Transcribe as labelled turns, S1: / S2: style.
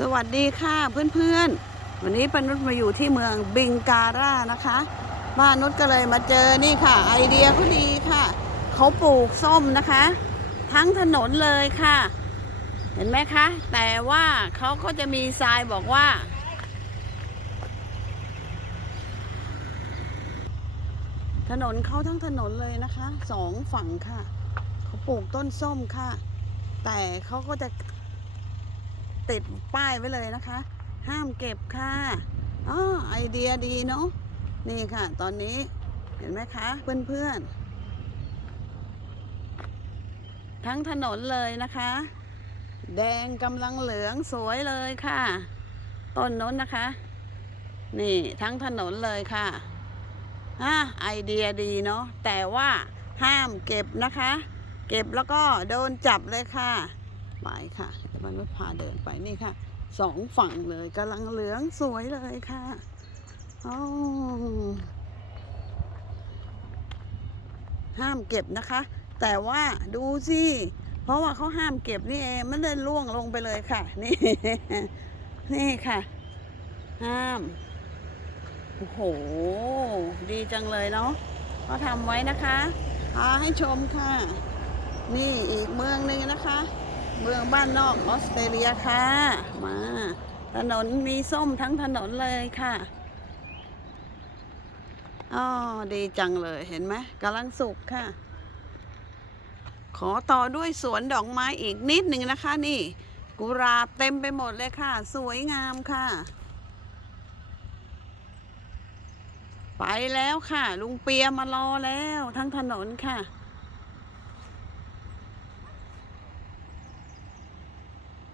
S1: สวัสดีค่ะเพื่อนๆ วันนี้ปานุชมาอยู่ที่เมืองบิงการ่านะคะ บ้านนุชก็เลยมาเจอนี่ค่ะ ไอเดียเขาดีค่ะ เขาปลูกส้มนะคะ ทั้งถนนเลยค่ะ เห็นไหมคะ แต่ว่าเขาก็จะมีทรายบอกว่า ถนนเขาทั้งถนนเลยนะคะสองฝั่งค่ะ เขาปลูกต้นส้มค่ะ แต่เขาก็จะ ติดป้ายไว้เลยนะคะ ห้ามเก็บค่ะอ๋อไอเดียดีเนาะนี่ค่ะ ตอนนี้เห็นไหมคะเพื่อนๆ ทั้งถนนเลยนะคะ แดงกำลังเหลืองสวยเลยค่ะ ต้นน้นนะคะ นี่ทั้งถนนเลยค่ะอะไอเดียดีเนาะแต่ว่าห้ามเก็บนะคะ เก็บแล้วก็โดนจับเลยค่ะ ไปค่ะจะมันไม่พาเดินไปนี่ค่ะสองฝั่งเลยกำลังเหลืองสวยเลยค่ะห้ามเก็บนะคะ แต่ว่าดูสิเพราะว่าเขาห้ามเก็บนี่เองมันเลยล่วงลงไปเลยค่ะ นี่ นี่ค่ะ ห้ามโอ้โห ดีจังเลยเนาะเขาทำไว้นะคะพาให้ชมค่ะ นี่อีกเมืองหนึงนะคะ เมืองบ้านนอกออสเตรเลียค่ะ มา ถนนมีส้มทั้งถนนเลยค่ะอ๋อดีจังเลยเห็นไหมกำลังสุกค่ะ ขอต่อด้วยสวนดอกไม้อีกนิดหนึ่งนะคะ นี่ กุหลาบเต็มไปหมดเลยค่ะ สวยงามค่ะ ไปแล้วค่ะ ลุงเปียมารอแล้วทั้งถนนค่ะ